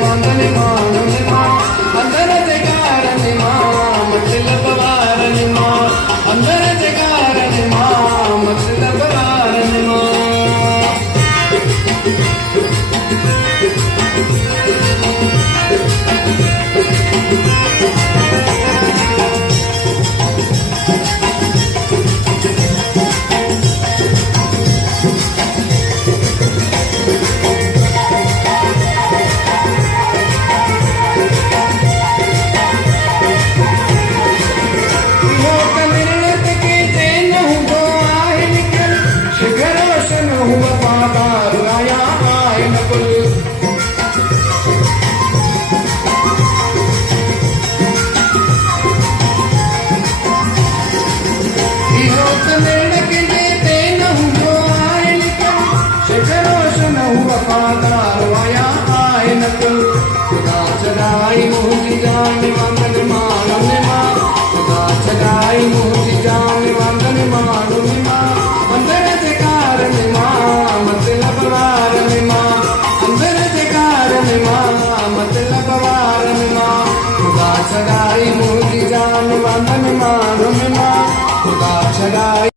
वांदन मानन मां अंदर जे कारण मां मतलब वारन मां अंदर जे कारण मां मतलब वारन मां चढ़ाई मोहती जान वांदन मानन मां खुदा चढ़ाई मोहती जान वांदन मानन मां अंदर जे कारण मां मतलब वारन मां अंदर जे कारण मां मतलब वारन मां खुदा चढ़ाई मोहती जान वांदन मां